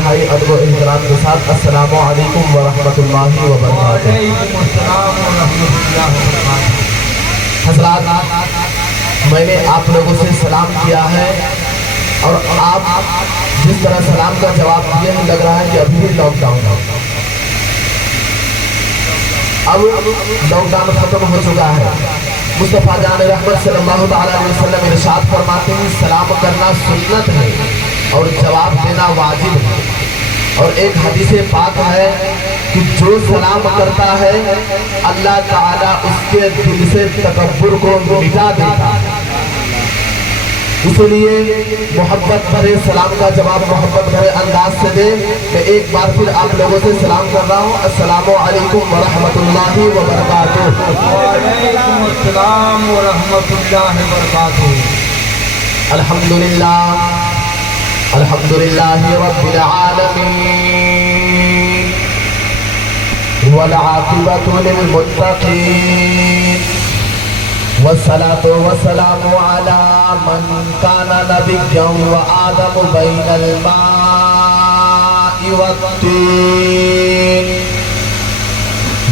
انتہائی ادب و احترام کے ساتھ السلام علیکم ورحمۃ اللہ وبرکاتہ۔ حضرات، میں نے آپ لوگوں سے سلام کیا ہے اور آپ جس طرح سلام کا جواب دیے ہیں لگ رہا ہے کہ ابھی بھی لاک ڈاؤن ہے۔ اب لاک ڈاؤن ختم ہو چکا ہے۔ مصطفیٰ جان رحمت صلی اللہ تعالیٰ علیہ وسلم ارشاد فرماتے ہیں سلام کرنا سنت ہے اور جواب دینا واجب ہے۔ اور ایک حدیث پاک ہے کہ جو سلام کرتا ہے اللہ تعالیٰ اس کے دل سے تکبر کو مٹا دیتا ہے۔ اس لیے محبت بھرے سلام کا جواب محبت بھرے انداز سے دے۔ میں ایک بار پھر آپ لوگوں سے سلام کر رہا ہوں، السلام علیکم ورحمۃ اللہ وبرکاتہ۔ وعلیکم السلام ورحمۃ اللہ وبرکاتہ۔ الحمدللہ الحمدللہ رب العالمین والعاقبۃ للمتقین والصلاة والسلام على من كان نبيا وآدم بين الماء والطين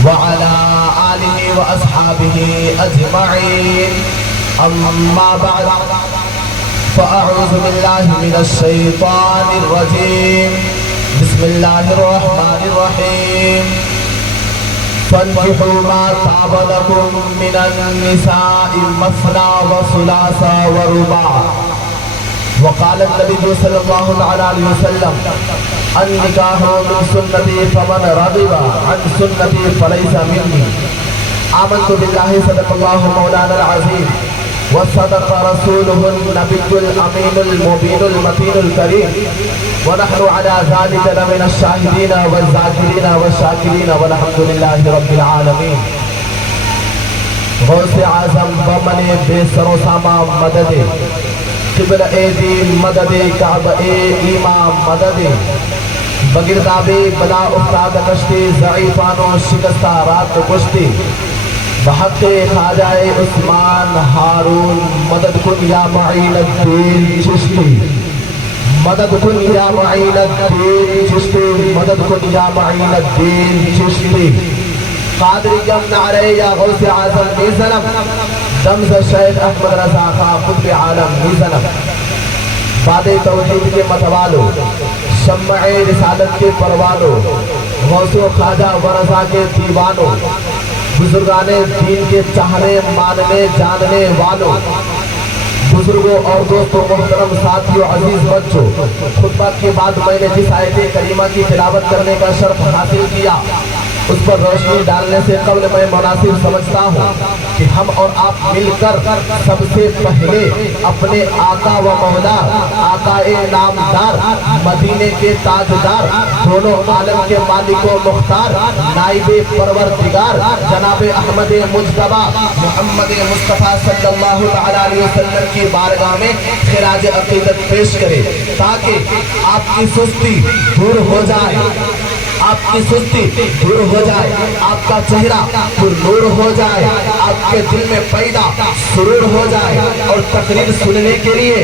وعلى آله وأصحابه أجمعين، أما بعد فأعوذ بالله من الشيطان الرجيم، بسم الله الرحمن الرحيم، فانكحوا ما طاب لكم من النساء مثنى وثلاث ورباع، وقال النبي صلى الله عليه وسلم النكاح من سنتي فمن رغب عن سنتي فليس مني، آمنت بالله صدق الله مولانا العظيم وصدق رسوله النبي الأمين المبين المتين الكريم، ونحن على ذلك لمن الشاهدين والذاكرين والشاكرين والحمد لله رب العالمين۔ غوث اعظم بمن بے سر و ساما مدد، قبل ایدی مدد، کعب ایمان مدد، بگرداب بلا افتاد کشتی، ضعیفان و شکستہ رات کشتی، بحق خواجہ عثمان ہارون مدد کن یا معین الدین چشتی، مدد کن یا معین الدین چشتی، مدد کن یا معین الدین چشتی، قادریم نعرے یا غوث اعظم میزنم، دمز شیخ احمد رضا خان قطب عالم میزنم، باد توحید کے متوالو، شمع رسالت کے پروانو، غوث و خواجہ ورثہ کے دیوانو، بزرگان دین کے چاہنے ماننے جاننے والوں، بزرگوں اور دوستوں، محترم ساتھیوں، عزیز بچوں، خطبہ کے بعد میں نے جس آیت کریمہ کی تلاوت کرنے کا شرف حاصل کیا اس پر روشنی ڈالنے سے قبل میں مناسب سمجھتا ہوں کہ ہم اور آپ مل کر سب سے پہلے اپنے آقا و مولا، آقا نامدار، مدینے کے تاجدار، دونوں عالم کے مالک و مختار، نائب پروردگار جناب احمد مجتبیٰ محمد مصطفیٰ صلی اللہ علیہ وسلم کی بارگاہ میں خراج عقیدت پیش کرے تاکہ آپ کی سستی دور ہو جائے، آپ کی سستی دور ہو جائے، آپ کا چہرہ پر نور ہو جائے، آپ کے دل میں پیدا سرور ہو جائے اور تقریر سننے کے لیے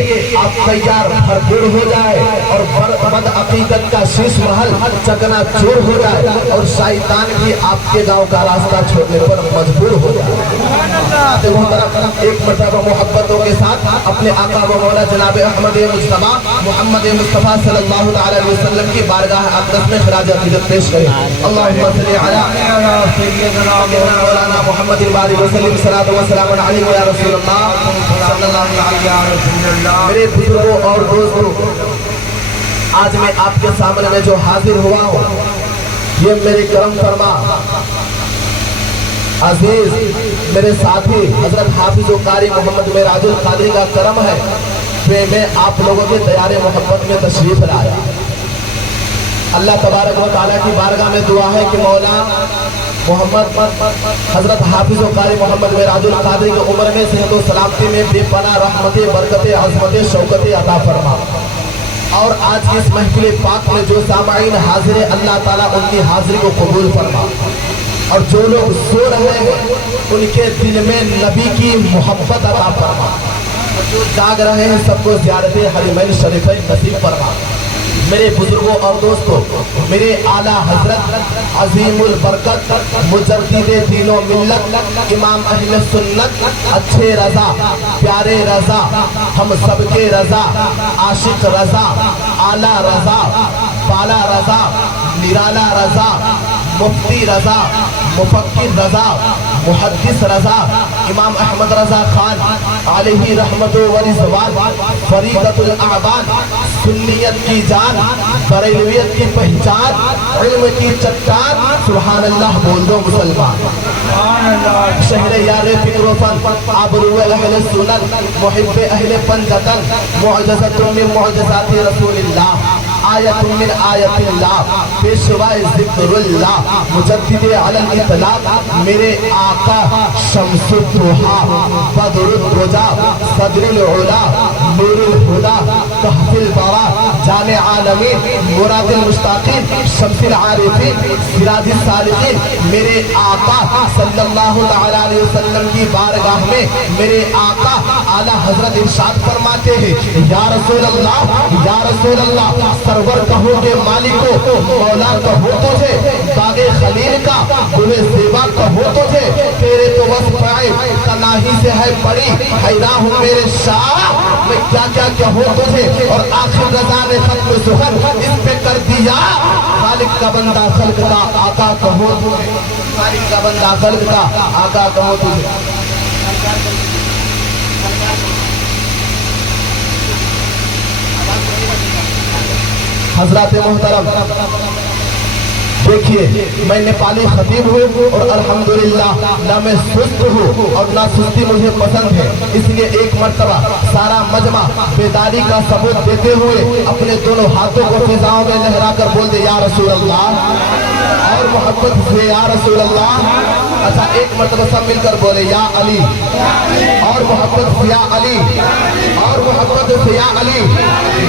آپ تیار بھرپور ہو جائے اور بد عقیدت کا شیش محل چکنا چور ہو جائے اور شیطان بھی آپ کے گاؤں کا راستہ چھوڑنے پر مجبور ہو جائے۔ ایک مرتبہ محبتوں کے ساتھ اپنے آقا و مولا جناب احمد مجتبیٰ محمد مصطفیٰ صلی اللہ علیہ وسلم کی بارگاہ اقدس میں خراج عقیدت پیش کریں۔ اللہم صلی علی مولانا محمد الباری وسلم صلاۃ و سلام علیہ یا رسول اللہ صلی اللہ علیہ وسلم۔ میرے بزرگوں اور دوستوں، آج میں آپ کے سامنے میں جو حاضر ہوا ہوں یہ میرے کرم فرما عزیز میرے ساتھی حضرت حافظ و قاری محمد معراج القادری کا کرم ہے کہ میں آپ لوگوں کے دیار محبت میں تشریف لایا۔ اللہ تبارک و تعالیٰ کی بارگاہ میں دعا ہے کہ مولا محمد حضرت حافظ و قاری محمد معراج القادری کی عمر میں صحت و سلامتی میں بے پناہ رحمت، برکت، عظمت، شوکت عطا فرما، اور آج کی اس محفل پاک میں جو سامعین حاضر ہیں اللہ تعالیٰ ان کی حاضری کو قبول فرما، اور جو لوگ سو رہے ہیں ان کے دل میں نبی کی محبت عطا فرما، جو جاگ رہے ہیں سب کو زیارت حرمین شریفین نصیب فرما۔ میرے بزرگوں اور دوستوں، میرے اعلیٰ حضرت عظیم البرکت مجدد دین و ملت امام اہل سنت اچھے رضا پیارے رضا ہم سب کے رضا عاشق رضا اعلیٰ رضا بالا رضا نرالا رضا مفتی رضا مفکر رضا محدث رضا امام احمد رضا خان علیہ رحمت و رضوان فریدت الاعباد سنیت کی جان بریلویت کی پہچان علم کی چٹان سبحان اللہ بول دو مسلمان شہر یار فکر و فن آبرو اہل سنت محب اہل پنجتن معجزت من معجزات رسول اللہ آیت من آیت اللہ پیشوائے ذکر اللہ مجدد علی الاطلاق میرے آقا شمس الضحیٰ بدر الرجا صدر العلا نور الہدا تحف البرا جان عالمین مراد المشتاقین شمس العارفین سراج السالکین میرے آقا صلی اللہ علیہ وسلم کی بارگاہ میں میرے آقا اعلیٰ حضرت ارشاد فرماتے ہیں یا رسول اللہ سرور کہو گے مالکو مولا کہو تجھے باغ خلیل کا گلے زیبا کہو تجھے تیرے تو وصفائے تناہی سے ہے پڑی حیران ہوں میرے شاہ میں کیا کیا کہو تجھے اور آخر رضا نے ختم سخن اس پہ کر دیا خالق کا بندہ خلق کا آقا کہو تجھے خالق کا بندہ خلق کا آقا کہو تجھے حضرات محترم دیکھیے میں نیپالی خطیب ہوں اور الحمدللہ نہ میں سست ہوں اور نہ سستی مجھے پسند ہے اس لیے ایک مرتبہ سارا مجمع بیداری کا ثبوت دیتے ہوئے اپنے دونوں ہاتھوں کو فضاؤں میں لہرا کر بول دے یا رسول اللہ اور محبت سے یا رسول اللہ اچھا ایک مرتبہ سب مل کر بولے یا علی اور محبت سے یا علی اور محبت سے یا علی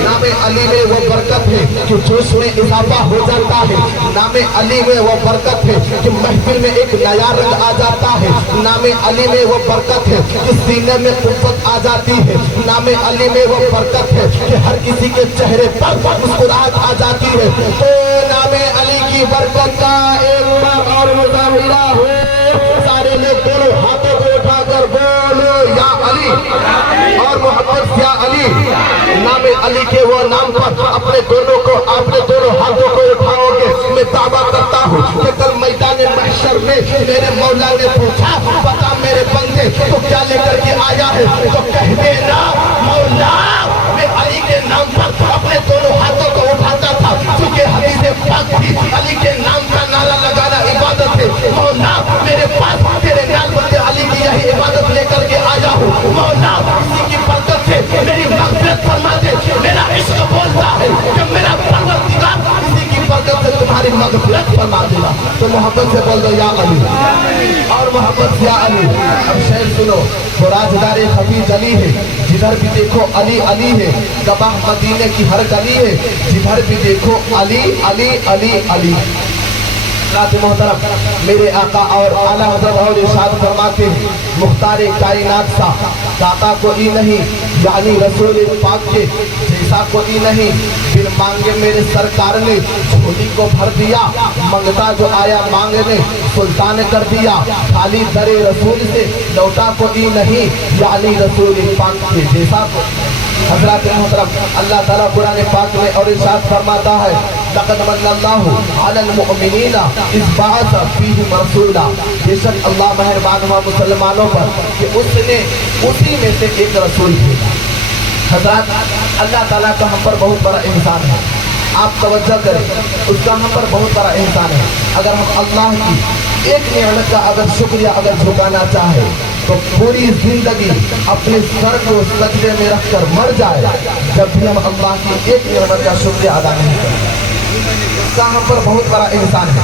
نام علی میں وہ برکت ہے کہ جوش میں اضافہ ہو جاتا ہے نام علی میں وہ برکت ہے کہ محفل میں ایک نیا رنگ آ جاتا ہے نام علی میں وہ برکت ہے کہ سینے میں قوت آ جاتی ہے نام علی میں وہ برکت ہے کہ ہر کسی کے چہرے پر مسکراہٹ آ جاتی ہے تو نام علی کی برکت کا ایک اور مظاہرہ ہو سارے نے دونوں ہاتھوں کو اٹھا کر بولو یا علی اور محبت یا علی نام علی کے وہ نام پر اپنے دونوں ہاتھوں کو اٹھاؤ گے میں دعویٰ کرتا ہوں کہ کل میدان محشر میں میرے مولا نے پوچھا بتا میرے بندے تو کیا لے کر کے آیا ہے تو کہہ دینا مولا میں علی کے نام پر اپنے دونوں ہاتھوں کو اٹھاتا تھا کیونکہ حدیث پاک تھی علی کے نام کا نعرہ لگانا عبادت ہے مولا میرے پاس تیرے نام پر علی کی یہی عبادت لے کر کے آیا ہوں مولا اسی کی برکت سے میری مغفرت فرما دے میرا عشق بولتا ہے کہ میرا پروردگار اسی کی برکت سے تمہاری مغفرت فرما دے گا تو محبت سے بول دو یا علی اور محبت سے یا علی اب شعر سنو وہ راجدار حفیظ علی ہے جدھر بھی دیکھو علی علی ہے گواہ مدینے کی ہر گلی ہے جدھر بھی دیکھو علی علی علی علی محترم میرے آقا اور اعلیٰ حضرت اور ارشاد فرماتے ہیں مختار کائنات سا داتا کوئی نہیں یعنی رسول پاک کے جیسا کوئی نہیں پھر مانگے میرے سرکار نے جھولی کو بھر دیا منگتا جو آیا مانگنے سلطان کر دیا خالی در رسول سے لوٹا کوئی نہیں یعنی رسول پاک کے جیسا حضرات محترم اللہ تعالیٰ قرآن پاک میں اور ارشاد فرماتا ہے لقد من اللہ علی المؤمنین اذ بعث فیہم رسولا بے شک اللہ مہربان ہوا مسلمانوں پر کہ اس نے اسی میں سے ایک رسول بھیجا حضرات اللہ تعالیٰ کا ہم پر بہت بڑا احسان ہے آپ توجہ کریں اس کا ہم پر بہت بڑا احسان ہے اگر ہم اللہ کی ایک نعمت کا اگر شکریہ اگر جھکانا چاہے تو پوری زندگی اپنے سر کو سجدے میں رکھ کر مر جائے جب بھی ہم اللہ کی ایک نعمت کا شکریہ ادا نہیں کریں اس کا ہم پر بہت بڑا احسان ہے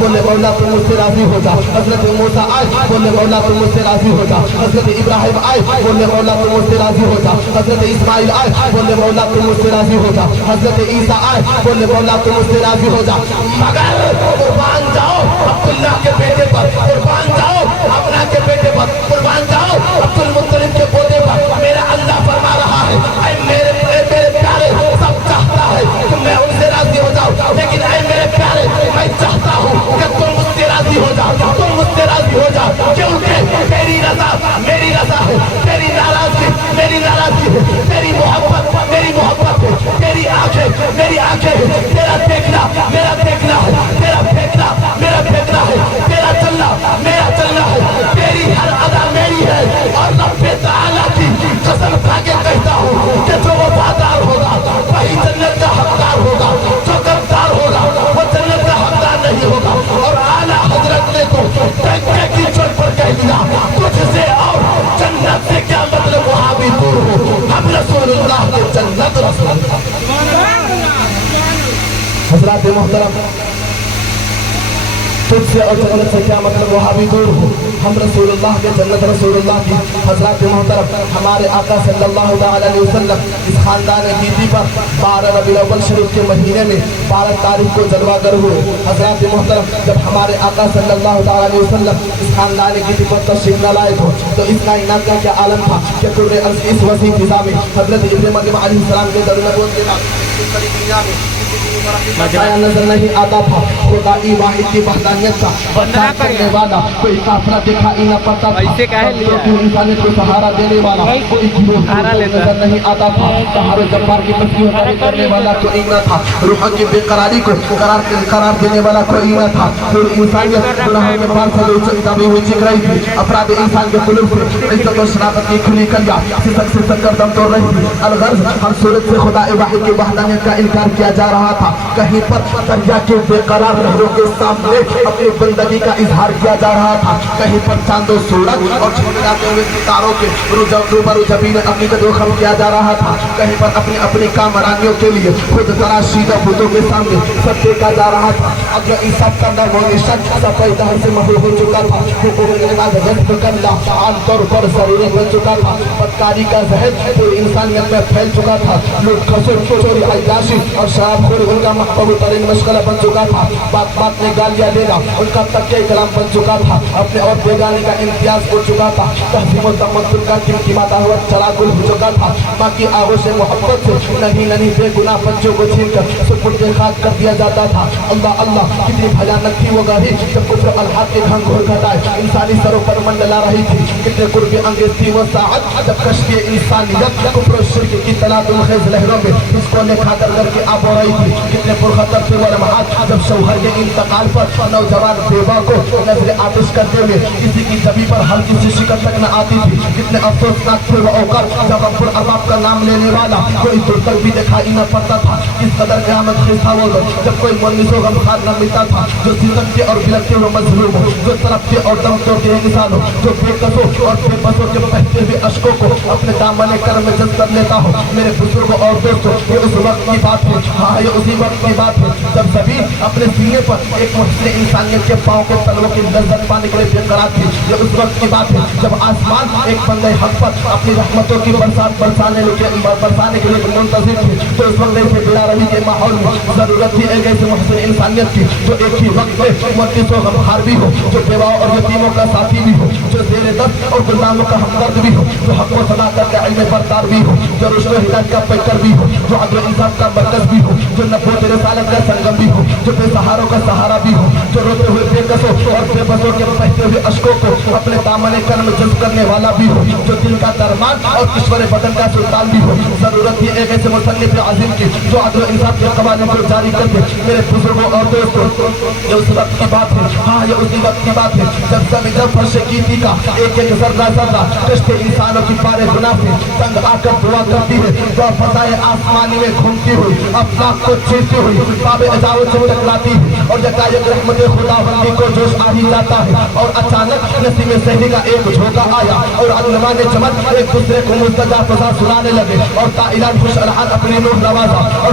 بولے مولا تو مجھ سے راضی ہو جا. حضرت موسیٰ آئے بولے مولا تو مجھ سے راضی ہو جا. حضرت ابراہیم آئے بولے مولا تو مجھ سے راضی ہو جا. حضرت اسماعیل آئے بولے مولا تو مجھ سے راضی ہو جا. حضرت عیسیٰ آئے بولے مولا تو مجھ سے راضی ہو جا. مگر قربان جاؤ عبداللہ کے بیٹے پر, قربان جاؤ ابنا کے بیٹے پر, قربان جاؤ عبد المطلب کے پوتے پر. میرا اللہ فرما رہا ہے اے میرے پیارے سب چاہتا ہے کہ میں ان سے راضی ہو جاؤں, لیکن اے میرے پیارے میں چاہتا ہوں کہ تم مجھ سے راضی ہو جاؤ, تم مجھ سے راضی ہو جاؤ, کیونکہ تیری رضا میری رضا ہے, تیری ناراضگی میری ناراضگی ہے, تیری محبت میری محبت ہے, تیری آنکھیں میری آنکھیں ہے, تیرا دیکھنا میرا دیکھنا ہے, تیرا پھینکنا میرا پھینکنا ہے, تیرا چلنا میرا چلنا ہے, تیری ہر ادا میری ہے. اور رب تعالیٰ کی قسم کھا کے کہتا ہوں کہ جو وفادار ہوگا وہی جنت کا حقدار ہوگا, جو غدار ہوگا وہ جنت کا حقدار نہیں ہوگا. اور اعلیٰ حضرت نے تو ڈنکے کی چوٹ پر کہہ دیا تجھ سے اور جنت سے کیا مطلب, وہاں بھی دور ہو, ہم رسول اللہ کے جنت رسول اللہ. حضرات محترم تجھ سے اور جنت سے کیا مطلب, وہاں بھی دور ہو, ہم رسول اللہ کے جنت رسول اللہ کی. حضرات محترم ہمارے آقا صلی اللہ علیہ وسلم اس خاندان گیتی پر 12 ربیع الاول شریف کے مہینے میں 12 تاریخ کو جلوہ گر ہوئے. حضرات محترم جب ہمارے آقا صلی اللہ علیہ وسلم اس خاندان گیتی پر تشریف نہ لائے تھے تو اس کائنات کا کیا عالم تھا کہ قرب ارض اس وسیع فضا میں حضرت ابن مریم علیہ السلام کے در نبوت کے بعد اس ساری دنیا میں سایہ نظر نہیں آتا تھا. خدائی واحد کی وحدانیت کا بچاؤ کرنے والا کوئی کافرہ دکھائی نہ پڑتا تھا, انسانیت کو سہارا دینے والا کوئی گروہ نظر نہیں آتا تھا, قہار و جبار کی تصویر کرنے والا کوئی نہ تھا, روح کی بے قراری کو قرار دینے والا کوئی نہ تھا. پھر انسانیت گناہوں میں پار سے دبی ہوئی چک رہی تھی, افراد انسان کے قلوب سے عزت و شرافت کی کھلی کلیاں سسک کر دم توڑ رہی تھی. الغرض ہر صورت سے خدائی واحد کی وحدانیت کا انکار کیا جا رہا تھا. کہیں پر دریا کے بے قرار لہروں کے سامنے اپنی بندگی کا اظہار کیا جا رہا تھا, کہیں پر چاند و سورج اور جھمجھلاتے ہوئے ستاروں کے روبرو زمین اپنی جگہ خم کیا جا رہا تھا, کہیں پر اپنی اپنی کامرانیوں کے لیے خود تراشیدہ بتوں کے سامنے سب دیکھا جا رہا تھا. اب جو انصاف کرنا وہ نشان صفائی دہر سے محروم ہو چکا تھا, عام طور پر ضروری بن چکا تھا, بدکاری کا زہر پوری انسانیت میں پھیل چکا تھا, لوٹ کھسوٹ چوری عیاشی اور شراب خوری ان کا محبوب ترین مشغلہ بن چکا تھا, بات بات میں گالیاں دینا ان کا تکیہ کلام بن چکا تھا, اپنے اور بیگانے کا امتیاز ہو چکا تھا, تہذیب و تمدن کا ٹمٹماتا ہوا چراغ ہو چکا تھا. ماں کی آغوش محبت سے نہیں بے گناہ بچوں کو چھین کر سپرد خاک کر دیا جاتا تھا. اللہ اللہ کتنی بھیانک تھی وہ گاہی جب کفر الحق کے گھن گھور گھٹائے انسانی سروں پر منڈلا رہی تھی. کتنے قرب انگیز تھی وہ ساعت جب کشتی انسانیت کفر و شرک کی تلاطم خیز لہروں میں اس کو لے کھا کر کے آب ہو رہی تھی. کتنے پرخطر تھے وہ لمحات جب شوہر کے انتقال پر نوجوان بیوہ کو نظر آتش کرتے ہوئے کسی کی جبی پر ہلکی سی شکن تک نہ آتی تھی. کتنے افسوسناک تھے وہ اوقات جب رب العذاب کا نام لینے والا کوئی دور تک بھی دکھائی نہ پڑتا تھا. اس قدر قیامت خیز تھا وہ لوگ جب کوئی مونس و غمخوار نہ ملتا تھا, جو سسکتے اور بلکتے ہوئے مظلوم ہو, جو تڑپتے اور دم توڑتے ہوئے انسان ہو, جو بے قصوں اور بے بسوں کے بہتے ہوئے اشکوں کو اپنے دامن کرم میں جذب کر لیتا ہو. میرے بزرگوں اور دوستوں یہ اس وقت کی بات ہے, ہاں یہ اسی وقت کی بات ہے جب سبھی اپنے سینے پر ایک محسن انسانیت کے پاؤں کے تلووں کی لذت پانے کے لیے بے قرار تھی. یہ اس وقت کی بات ہے جب آسمان ایک بندے حق پر اپنی رحمتوں کی برسات برسانے کے لیے منتظر تھی. تو اس وقت ایسے بلا رہی کے ماحول میں ضرورت تھی ایک ایسے محسن انسانیت کی جو ایک ہی وقت میں مدس و غمخوار بھی ہو, جو بیواؤں اور یتیموں کا ساتھی بھی ہو, جو زیر دست اور غلاموں کا ہمدرد بھی ہو, جو حق و صداقت کا علم بردار بھی ہو, جو رشد و ہدایت کا پیکر بھی ہو, جو عدل و انصاف کا مرکز بھی ہو, جو نبوت رسالت کا سنگم بھی ہو, جو بے سہاروں کا سہارا بھی ہو, جو روتے ہوئے بے قصوں اور بے بسوں کے بہتے ہوئے اشکوں کو اپنے دامن کرم جذب کرنے والا بھی ہو, جو دل کا درمان اور کشور بدن کا سلطان بھی ہو. ضرورت تھی ایک ایسے مصنف عظیم کی جو عدل و انصاف کے قوانین کو جاری کر دے. میرے بزرگوں اور دوستوں یہ اس وقت کی بات ہے, ہاں یہ اسی وقت کی بات ہے جب فرش گیتی کا ایک ایک ذرہ ذرہ کشتے انسانوں کی پارے گناہ سے تنگ آ کر دعا کرتی ہے, جو فضائے آسمانی میں گھومتی ہوئی افلاق کو چیرتی ہوئی باب اجاوت سے ٹکراتی ہے اور یکایک رحمت خداوندی کو جوش آ ہی جاتا ہے. اور اچانک نسیم سحری کا ایک جھونکا آیا اور علمان جمل ایک دوسرے کو مستجاب فضا سنانے لگے اور طائران خوش الحال اپنی نور نوازا اور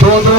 2-2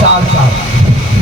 4-4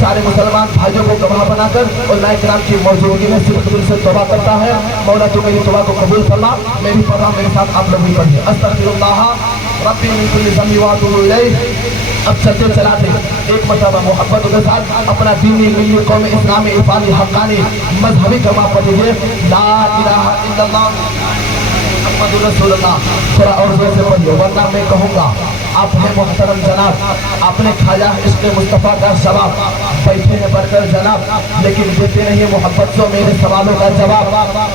سارے مسلمان بھائیوں کو گواہ بنا کر علماء کرام کی موجودگی میں صرف دل سے توبہ کرتا ہے. مولا تو میری توبہ کو قبول فرما. میں بھی پڑھ رہا ہوں، میرے ساتھ آپ لوگ بھی پڑھیے. استغفراللہ ربی من کل ذنب واتوب الیہ. اب چلتے چلاتے ایک مرتبہ محبت کے ساتھ اپنا دینی ملی قومی اسلامی عرفانی حقانی مذہبی کلمہ پڑھیے. لا الہ الا اللہ محمد رسول اللہ. تھوڑا اور زور سے پڑھیے ورنہ میں کہوں گا آپ ہیں محترم جناب، آپ نے کھایا عشق مصطفیٰ کا ثواب، بیٹھے ہیں بڑھ کر جناب لیکن دیتے نہیں محبت سے میرے سوالوں کا جواب.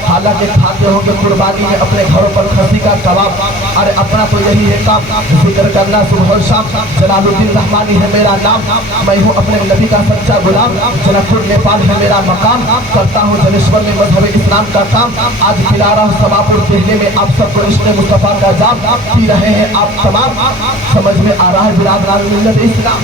حالانکہ کھاتے ہوں گے قربانی میں اپنے گھروں پر کھسی کا کباب. ارے اپنا تو یہی ہے کام، ذکر کرنا صبح و شام. جلال الدین رحمانی ہے میرا نام، میں ہوں اپنے نبی کا سچا غلام. جنک پور نیپال ہے میرا مقام، کرتا ہوں جنیشور میں مذہب اسلام کا کام. آج پلا رہا ہوں سماپور دہلی میں آپ سب کو عشق مصطفیٰ کا جام. پی رہے ہیں آپ تمام، سمجھ میں آ رہا ہے برادران ملت اسلام.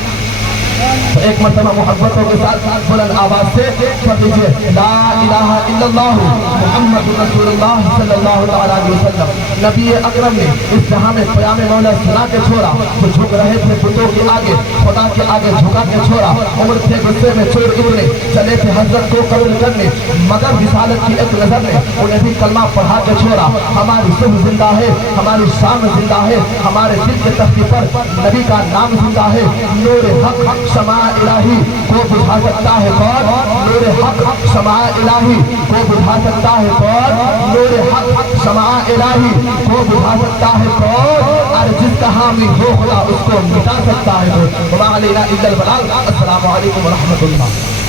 تو ایک مرتبہ محبتوں کے ساتھ بلند آواز سے پڑھ لیجیے لا الہ الا اللہ محمد رسول اللہ صلی اللہ تعالیٰ علیہ وسلم. نبی اکرم نے اس جہاں میں پیام مولا سنا کے چھوڑا تو جھک رہے تھے بتوں کے آگے، خدا کے آگے جھکا کے چھوڑا. عمر تھے غصے میں چور اتنے چلے تھے حضرت کو قبول کرنے، مگر رسالت کی ایک نظر نے انہیں بھی کلمہ پڑھا کے چھوڑا. ہماری صبح زندہ ہے، ہماری شام زندہ ہے، ہمارے دل کے تختی پر نبی کا نام زندہ ہے. نور حق شمع الہی کو بجھا سکتا ہے کون؟ نور حق شمع الہی کو بجھا سکتا ہے کون؟ نور حق شمع الہی کو بجھا سکتا ہے کون؟ اور جس کا حامی ہو خدا اس کو مٹا سکتا ہے کون؟ وما علینا الا البلاغ. السلام علیکم ورحمۃ اللہ.